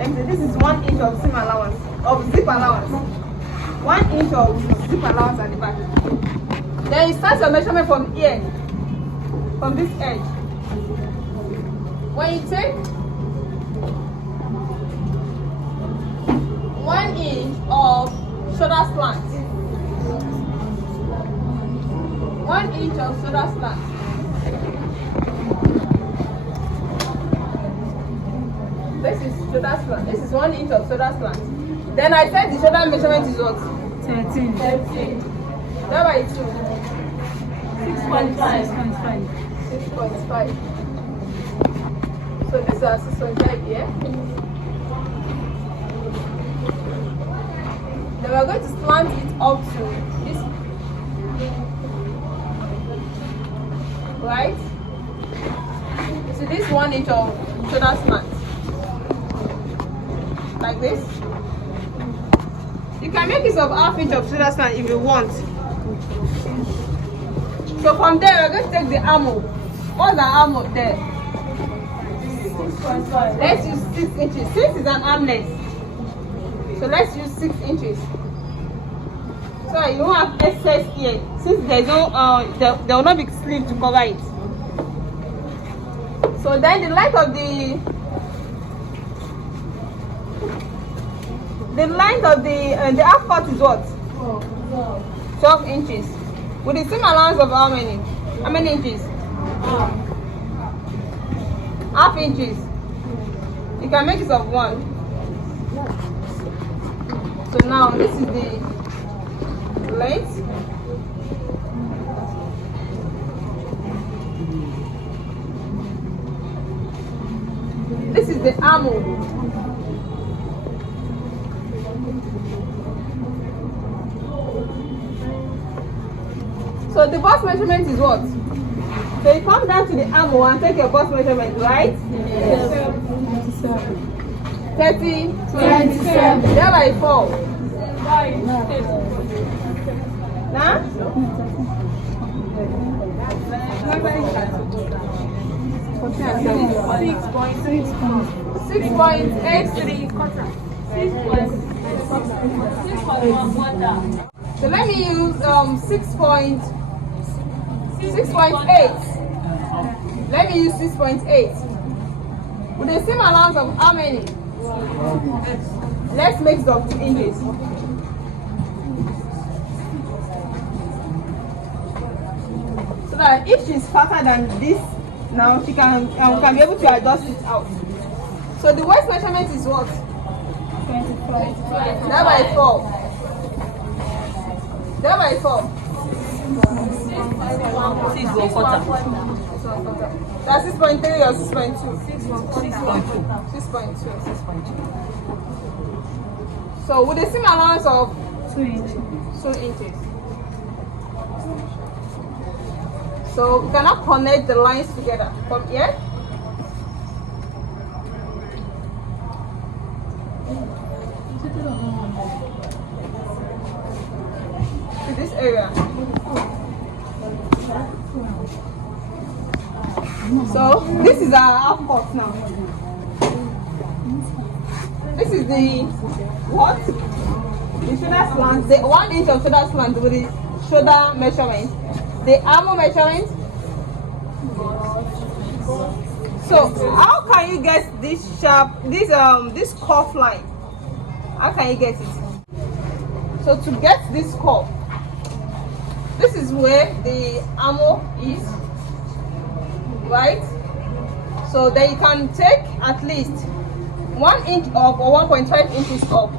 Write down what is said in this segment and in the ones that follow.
This is 1 inch of zip allowance. 1 inch of zip allowance at the back. Then you start your measurement from here, from this edge. When you take 1 inch of shoulder slant, 1 inch of shoulder slant. This is shoulder slant. This is 1 inch of shoulder slant. Then I said the shoulder measurement is what? 13. That by 2. 6.5. 6.5. So this is 6.5 here. Then we're going to slant it up to this. Right? So this 1 inch of shoulder slant. Like this. You can make use of ½ inch of shoulder slant if you want. So from there, we're going to take the armhole. What's the armhole there? 6.5. Let's use 6 inches. 6 is an armless. So let's use 6 inches. So you won't have excess here. Since there's no, there will not be sleeve to cover it. So then the length of the half cut is what? 12 inches. With the same allowance of how many? How many inches? Half inches. You can make use of 1. So now this is the length. This is the armhole. So the bust measurement is what? So you come down to the armhole and take your bust measurement, right? Yes. 30, 27. There by 4. Nah? 6.83 quarter. 6.1. So let me use 6.8. Let me use 6.8. With the same allowance of how many? Let's make it up 2 inches. So that if she's fatter than this, now she can be able to adjust it out. So the waist measurement is what? 25. That by 4. That by 4. 6 or quarter. That's 6.3 or 6.2? 6.2. So with the same allowance of 2 inches. 2 inches. So we cannot connect the lines together from here. To this area. So this is our half cut now. This is the what? The shoulder slant. The 1 inch of shoulder slant with the shoulder measurement. The armhole measurement. So how can you get this sharp, this curve line? How can you get it? So to get this curve, this is where the armhole is, right? So then you can take at least 1 inch up or 1.5 inches up,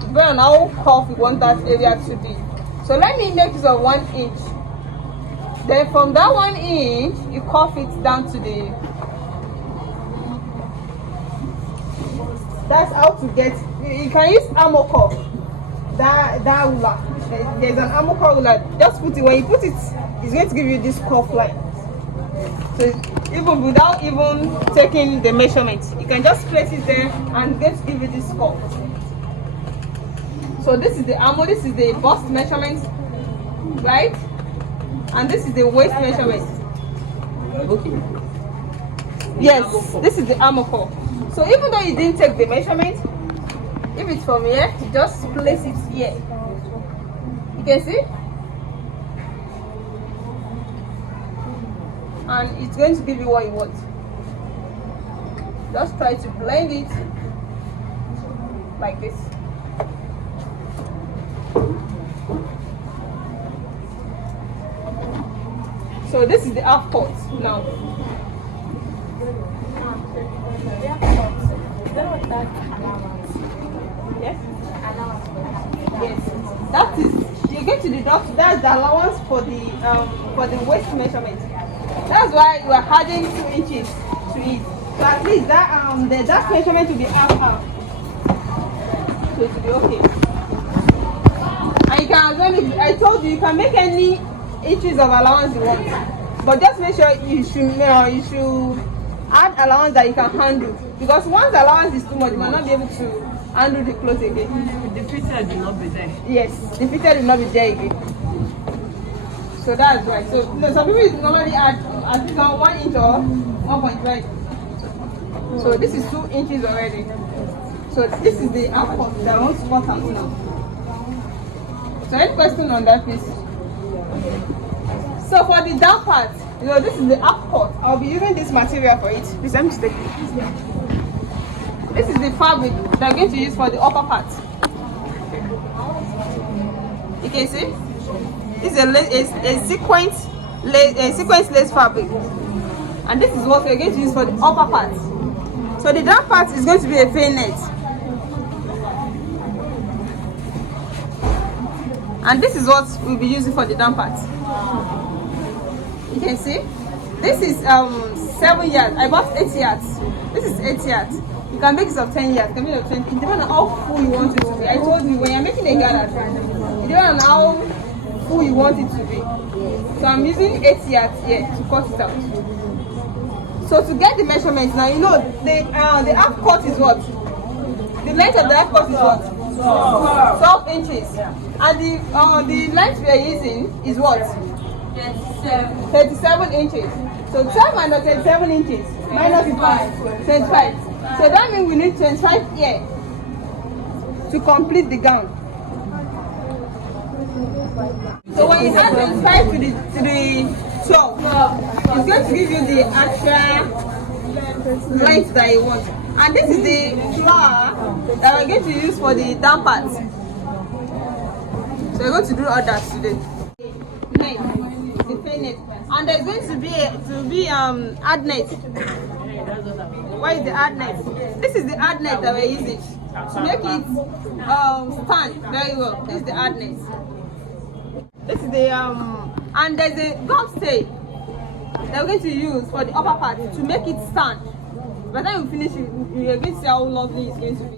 depending on how curved you want that area to be. So let me make use of 1 inch. Then from that 1 inch, you curve it down to the. That's how to get. You can use armhole curve. That ruler. There's an armhole curve ruler. Just put it. When you put it, it's going to give you this curve line. So even without even taking the measurement, you can just place it there and get to give you this curve. So this is the armhole. This is the bust measurement, right? And this is the waist measurement. Okay. Yes, this is the armhole curve. So even though you didn't take the measurement, if it's from here, you just place it here. You can see? And it's going to give you what you want. Just try to blend it like this. So this is the half cut now. Yes? Yes. That is, you get to the doctor, that's the allowance for the waist measurement. That's why we are adding 2 inches to it. So at least that measurement will be half. So it will be okay. And you can, when I told you, you can make any inches of allowance you want, but just make sure you should add allowance that you can handle, because once allowance is too much, you might not be able to handle the clothes again. The fitted will not be there. Yes, the fitted will not be there again. So that's right. So some people normally add at least 1 inch or 1.5. So this is 2 inches already. So this is the half cut that I want to cut out now. So any question on that, please? So for the down part, this is the half cut. I'll be using this material for it. Please let me take it. This is the fabric that I'm going to use for the upper part. You can see? This is a sequence lace fabric. And this is what we're going to use for the upper part. So the down part is going to be a fair net. And this is what we'll be using for the down part. You can see this is 7 yards. I bought 8 yards. This is 8 yards. You can make it of 10 yards, you can make it of 20. It depends on how full you want it to be. I told you when you're making a garment, it depends on how full you want it to be. So I'm using 8 yards here to cut it out. So to get the measurements now, the half cut is what? The length of the half cut is what? 12 inches. And the length we are using is what? 37 inches. So 12 minus 37 inches minus 25. So that means we need 25 here to complete the gown. So when you add 25 to the 12, it's going to give you the actual length that you want. And this is the flour that we're going to use for the down part. So we're going to do all that today. Net, the fair net, and there's going to be ad net. Why is the ad net? This is the ad net that we're using to make it stand very well. This is the ad net. This is the and there's a gum stay that we're going to use for the upper part to make it stand. By the time we finish it, you're going to see how lovely it's going to be.